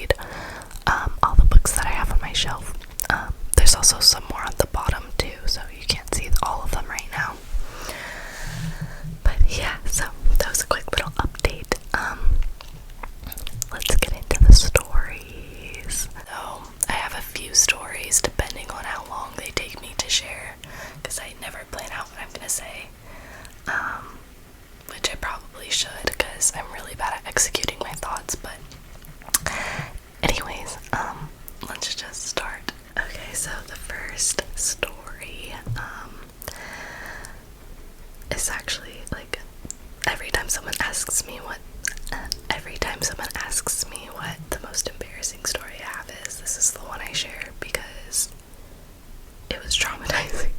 read all the books that I have on my shelf. There's also some more on the bottom too, so you can't see all of them right now. But yeah, so that was a quick little update. Let's get into the stories. So I have a few stories depending on how long they take me to share, because I never plan out what I'm gonna say, which I probably should, because I'm really bad at executing my thoughts. But anyways, let's just start. Okay, so the first story is actually like every time someone asks me what the most embarrassing story I have is, this is the one I share because it was traumatizing.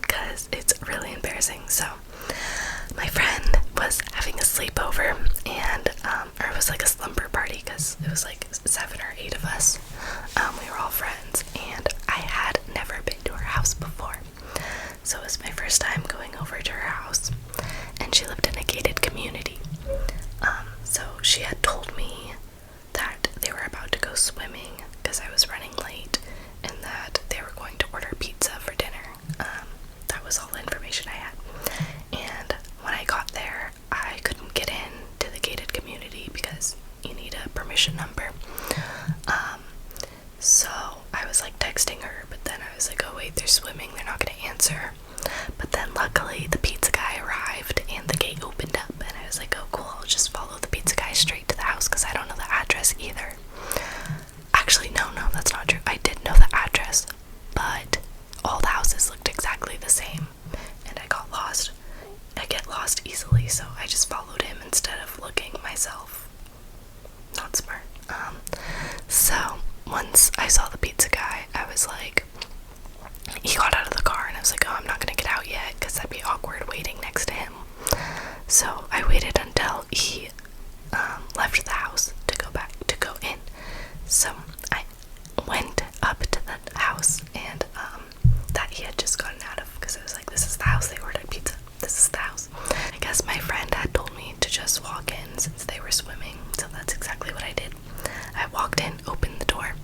Because it's really embarrassing. So my friend was having a sleepover, and or it was like a slumber party, because it was like 7 or 8 of us. We were all friends, and I had never been to her house before, so it was my first time going over to her house. And she lived in a gated community, so she had told me that they were about to go swimming because I was running late, and that they were going to order pizza for dinner. That was all the information I had. And when I got there, I couldn't get in to the gated community because you need a permission number. So I was like texting her, but then I was like, oh wait, they're swimming, they're not gonna answer. But then luckily the pizza guy arrived and the gate opened up, and I was like, oh cool, I'll just follow the pizza guy straight to the house because I don't know the address either. Actually, no, that's not true. I did know the address, but all the houses looked exactly the same, and I got lost. I get lost easily, so I just followed him instead of looking myself. Not smart. So once I saw the pizza guy, I was like, he got out of the car, and I was like, oh, I'm not gonna get out yet because that'd be awkward waiting next to him. So I waited until he left the house to go in. So I went up to the house, and that he had just gotten out of, because I was like, this is the house they ordered pizza. This is the house. I guess my friend had told me to just walk in since they were swimming, so that's exactly what I did. I walked in, opened the door.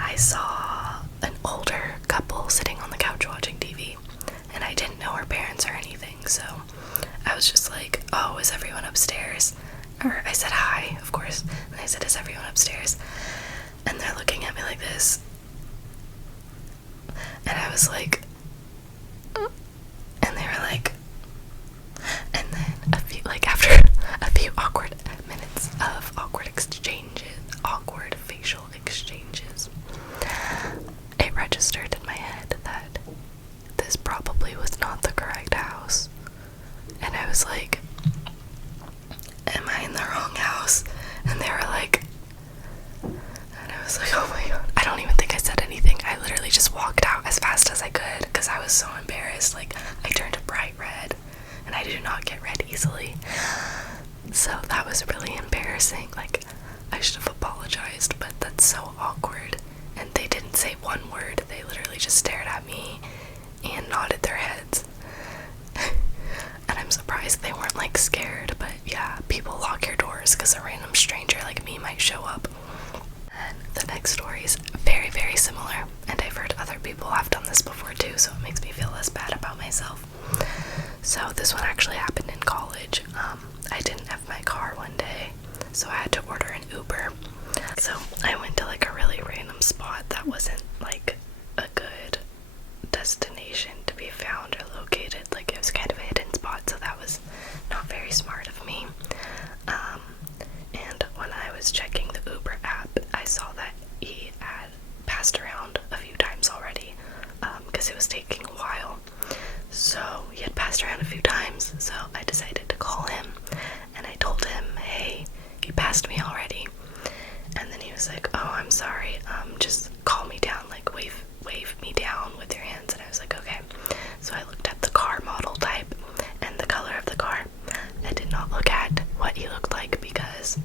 I saw an older couple sitting on the couch watching TV, and I didn't know her parents or anything, so I was just like, oh, is everyone upstairs? Or I said hi, of course, and I said, is everyone upstairs? And they're looking at me like this, and I was like, and they were like, and then after a few awkward minutes of awkward facial exchanges, it registered in my head that this probably was not the correct house. And I was like, am I in the wrong house? And they were like, and I was like, oh my god. I don't even think I said anything. I literally just walked out as fast as I could because I was so embarrassed. Like, I turned a bright red, and I do not get red easily. So that was really embarrassing. Like, I should have apologized, but that's so awkward. And they didn't say one word. They literally just stared at me and nodded their heads. And I'm surprised they weren't like scared, but yeah, people lock your doors because a random stranger like me might show up. And the next story is very, very similar, and I've heard other people have done this before too, so it makes me feel less bad about myself. So this one actually happened in college. I didn't have my car one day, so I had to order an Uber. So I went to like a really random spot that wasn't like a good destination to be found or located. Like, it was kind of a hidden spot, so that was not very smart of me. And when I was checking the Uber app, I saw that he had passed around a few times already, because it was taking a while. So he had passed around a few times, so I decided to call him, and I told him, hey, you passed me already. And then he was like, oh, I'm sorry, just call me down, like wave me down with your hands. And I was like, okay. So I looked at the car model type and the color of the car. I did not look at what he looked like because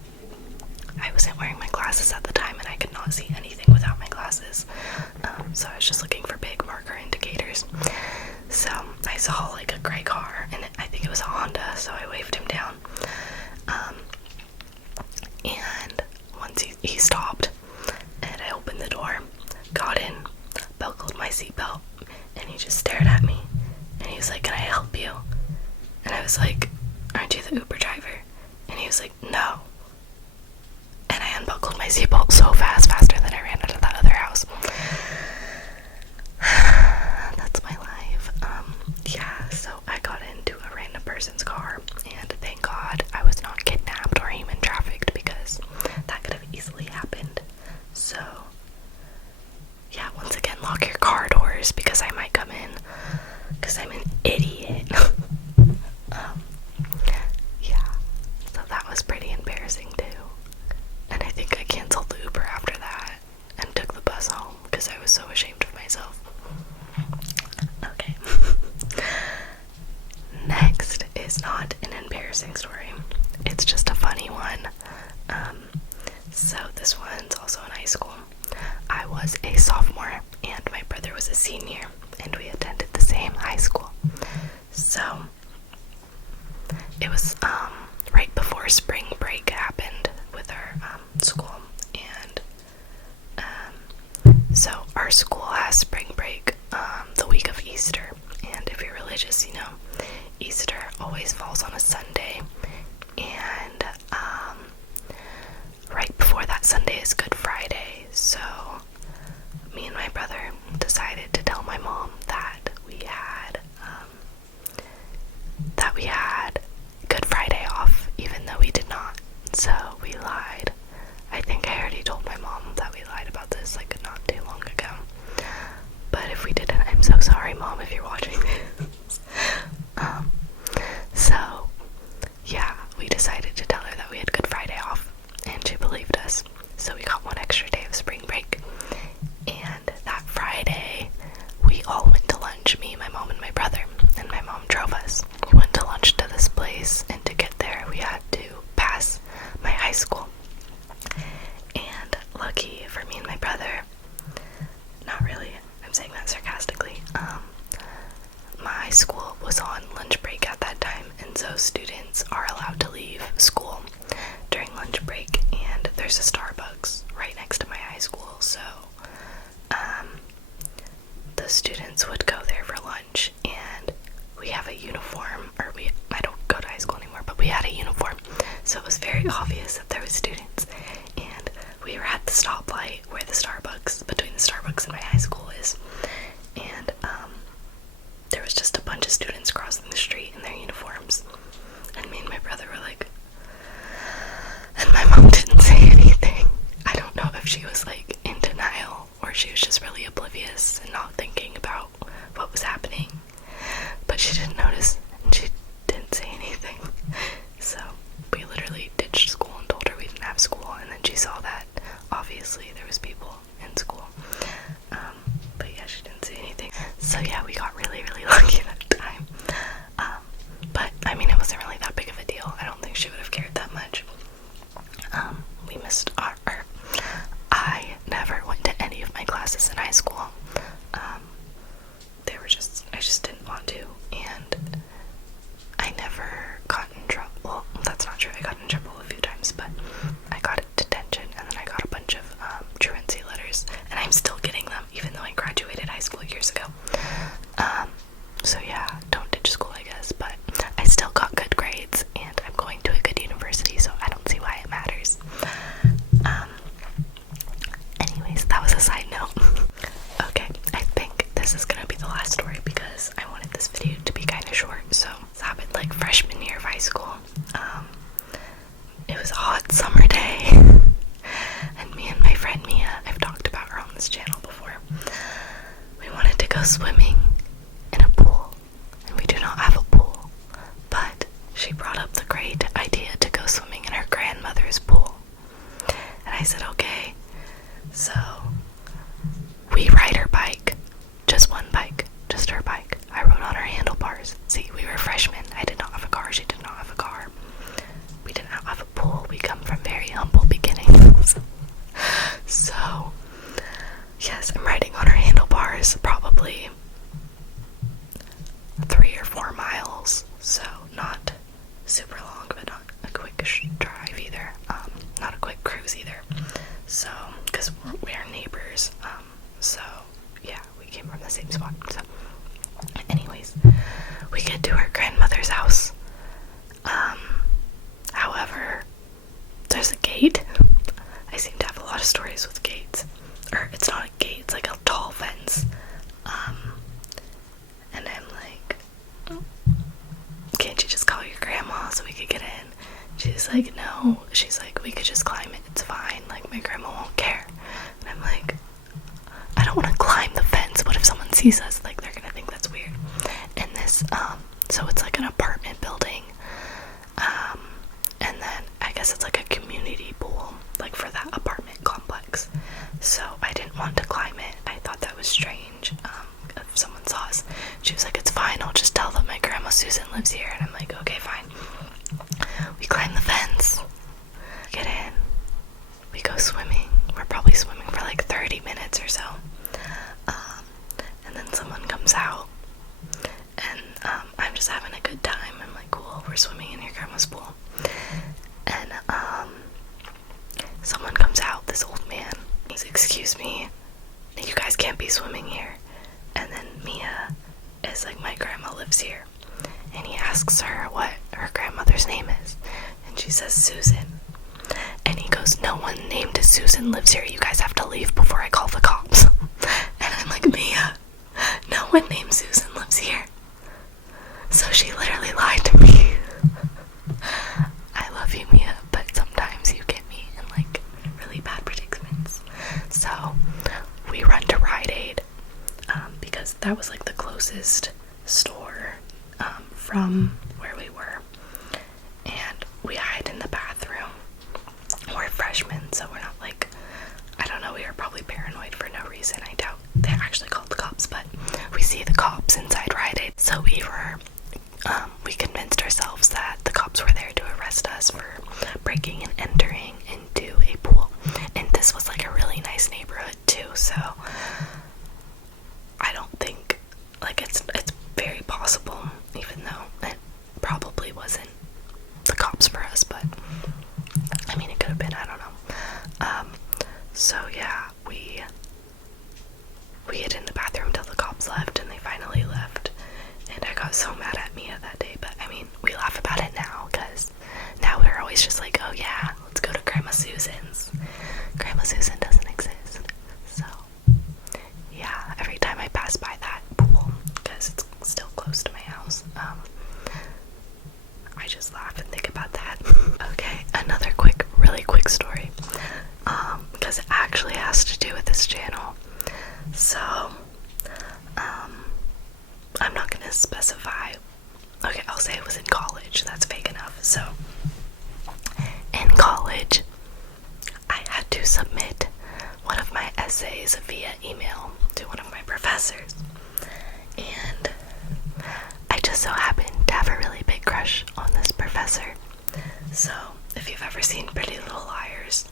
I wasn't wearing my glasses at the time and I could not see anything without my glasses. So I was just looking for big marker indicators. So I saw like a gray car, and I think it was a Honda, so I waved him down. And once he stopped, got in, buckled my seatbelt, and he just stared at me, and he was like, "Can I help you?" And I was like, "Aren't you the Uber driver?" And he was like, "No." And I unbuckled my seatbelt so fast, faster than I ran out of that other house. That's my life. Yeah, so I got into a random person's car, and thank God I was not kidnapped or human trafficked, because that could have easily happened. So, yeah, once again, lock your car doors, because I might come in, because I'm an idiot. Yeah, so that was pretty embarrassing too. And I think I canceled the Uber after that and took the bus home because I was so ashamed of myself. Okay. Next is not an embarrassing story. It's just a funny one. So this one's also in high school. I was a sophomore and my brother was a senior, and we attended the same high school. So it was right before spring break happened with our school, and so our school has spring break the week of Easter, and if you're religious, you know Easter always falls on a Sunday, and right before that Sunday is Good Friday. So me and my brother decided to tell my mom that we had Good Friday off, even though we did not. So we lied. I think I already told my mom that we lied about this like not too long ago. But if we didn't, I'm so sorry, Mom, if you're watching this. So yeah, we decided to tell her that we had Good Friday off, and she believed us. So we got one extra day of spring break. And that Friday, we all went to lunch, me, my mom, and my brother, and my mom drove us. We went to lunch to this place, and to get there, we had to pass my high school. And lucky for me and my brother, not really, I'm saying that sarcastically, my school was on lunch break at that time, and so students are allowed to leave school during lunch break, and there's a Starbucks right next to my high school, so the students would go there for lunch, and we have a uniform, or I don't go to high school anymore, but we had a uniform, so it was very obvious that there was students, and we were at the stoplight where the Starbucks, between the Starbucks and my high school is, and there was just a bunch of students crossing the street in their uniforms, and me and my brother were like, and my mom didn't say anything. I don't know if she was like in denial, or she was just really oblivious and not thinking about what was happening, but she didn't notice, and she didn't say anything. So we literally ditched school and told her we didn't have school, and then she saw that obviously there was people in school, but yeah, she didn't say anything. So yeah, we got really, really lucky that time. But I mean, it wasn't really that big of a deal. I don't think she would have cared that much. We missed I never went to any of my classes in high school. I just didn't want to, and I never got in trouble. Well, that's not true. I got in trouble a few times, but I got detention, and then I got a bunch of truancy letters, and I'm still getting them, even though I graduated high school years ago. So yeah, don't ditch school, I guess, but I still got good grades, and I'm going to a good university, so I don't see why it matters. Anyways, that was a side note. Okay, I think this is gonna be the last story because I wanted this video to be kind of short. So this happened like freshman year of high school. It was a hot summer day, and me and my friend Mia, I've talked about her on this channel before, we wanted to go swimming in a pool, and we do not have a pool, but she brought up the great idea to go swimming in her grandmother's pool, and I said okay. So we ride her bike, just one bike, just her bike. I rode on her handlebars. See, we were freshmen. I did not have a car. She did not have a car. We did not have a pool. We come from very humble beginnings. So, yes, I'm riding on her handlebars, probably 3 or 4 miles. So, not super long, but not a quick drive either. Not a quick cruise either. So, because we're neighbors, So yeah, we came from the same spot. So anyways, we get to her grandmother's house. However, there's a gate. I seem to have a lot of stories with gates. Or it's not a gate, it's like a tall fence. And I'm like, can't you just call your grandma so we could get in? She's like, no. She's like, we could just climb it, it's fine. Like, my grandma won't care. And I'm like, I don't want to climb the fence. What if someone sees us? Like, they're gonna think that's weird. And this, so it's like an apartment building. And then I guess it's like a community pool, like for that apartment complex. So I didn't want to climb it. I thought that was strange. If someone saw us, she was like, it's fine, I'll just tell them my grandma Susan lives here. And I'm like, okay, fine. We climb the fence, get in, we go swimming. We're probably swimming for like 30 minutes or so. And then someone comes out, and I'm just having a good time. I'm like, cool, we're swimming in your grandma's pool. And someone comes out, this old man. He's, excuse me, you guys can't be swimming here. And then Mia is like, my grandma lives here. And he asks her what her grandmother's name is. And she says, Susan. And he goes, no one named Susan lives here. You guys have to leave before I call the cops. And I'm like, Mia, no one named Susan lives here. So she literally lied to me. I love you, Mia, but sometimes you get me in like really bad predicaments. So we run to Rite Aid, because that was like the closest store from where we were, and we hide in the bathroom. We're freshmen, so we're not like, I don't know, we were probably paranoid for no reason. I doubt they actually called the cops, but we see the cops inside Rite Aid. So we convinced ourselves that the cops were there to arrest us for breaking and entering into a pool. And this was like a really nice neighborhood too, so I don't think, like, it's very possible, even though it probably wasn't the cops for us, but I mean, it could have been, I don't know. So yeah, we hid in the bathroom till the cops left, and they finally left. And I got so mad at Mia that day, but I mean, we laugh about it now, because now we're always just like, oh yeah, let's go to Grandma Susan's. Grandma Susan doesn't exist. So yeah, every time I pass by that pool, because it's still close to my house, I just laugh and think about that. Okay, another really quick story, because it actually has to do with this channel. So I'm not gonna specify. Okay, I'll say it was in college. That's vague enough. So in college, I had to submit one of my essays via email to one of my professors, and I just so happened to have a really big crush on this professor. So if you've ever seen Pretty Little Liars,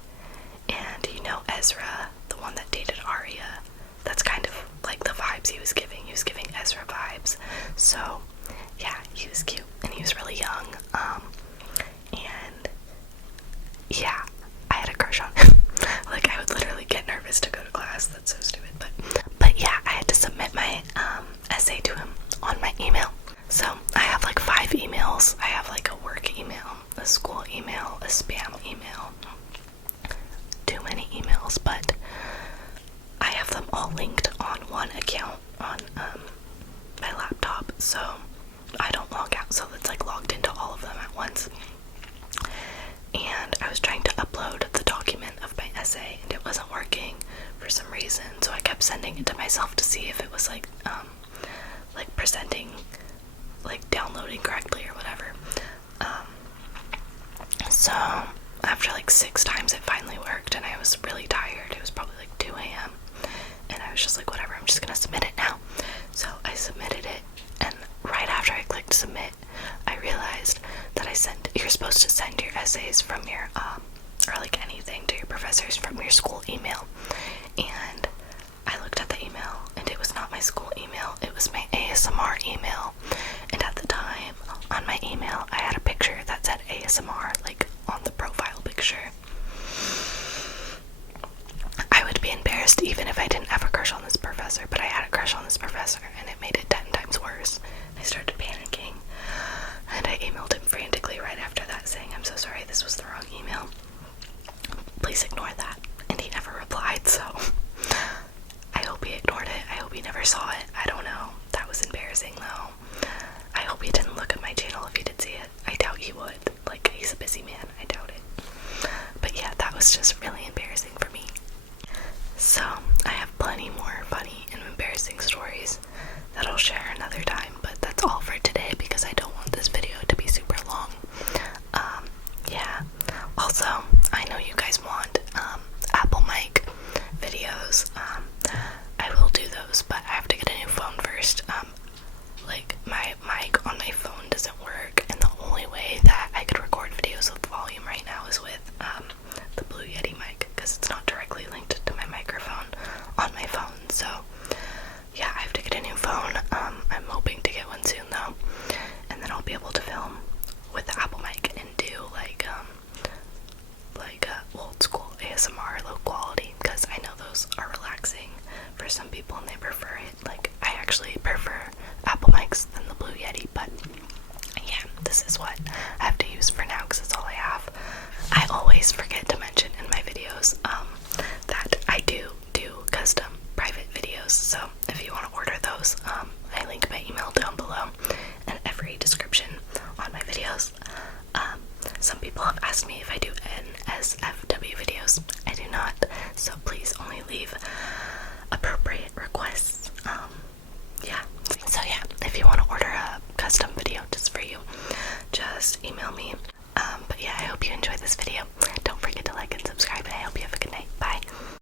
and you know Ezra, the one that dated Arya, that's kind of like the vibes he was giving. He was giving Ezra vibes. So yeah, he was cute, and he was really young, and yeah, I had a crush on him. Like, I would literally get nervous to go to class. That's so stupid, but yeah, I had to submit my essay to him on my email. So I have like 5 emails. I have like a work email, a school email, a spam email. Too many emails, but I have them all linked on one account on my laptop, so I don't log out, so it's like logged into all of them at once. And I was trying to upload the document of my essay, and it wasn't working for some reason, so I kept sending it to myself to see if it was like presenting, like downloading correctly or whatever. So after like 6 times it finally worked, and I was really tired. It was probably like 2 a.m. and I was just like, whatever, I'm just gonna submit it now. So I submitted it, and right after I clicked submit, I realized that you're supposed to send your essays from your or like anything to your professors from your school email. And I looked at the email, and it was not my school email, it was my ASMR email. And at the time on my email, I had a picture that said ASMR like on the profile picture. I would be embarrassed even if I didn't have a crush crush on this professor, but I had a crush on this professor, and it made it 10 times worse. I started panicking, and I emailed him frantically right after that saying, I'm so sorry, this was the wrong email. Please ignore that. And he never replied, so I hope he ignored it. I hope he never saw it. I don't know. That was embarrassing, though. I hope he didn't look at my channel if he did see it. I doubt he would. Like, he's a busy man. I doubt it. But yeah, that was just really embarrassing for me. So, I have plenty more funny and embarrassing stories that I'll share another time, but that's all for today because I don't want this video to be super long. Yeah. Also, I know you guys want Apple mic videos. I will do those, but I have to get a new phone first. Like, my mic on my phone doesn't work, and the only way that I could record videos with volume right now is with the Blue Yeti mic, because it's not directly linked to my microphone on my phone. So yeah, I have to get a new phone. I'm hoping to get one soon though, and then I'll be able to film with the Apple mic and do like old school ASMR, low quality, because I know those are relaxing for some people and they prefer it. Like, I actually prefer Apple mics than the Blue Yeti, but yeah, this is what I have to use for now because it's all I have. I always forget to mention in my videos that I do custom private videos, so if you want to order those, I link my email down below in every description on my videos. Some people have asked me if I do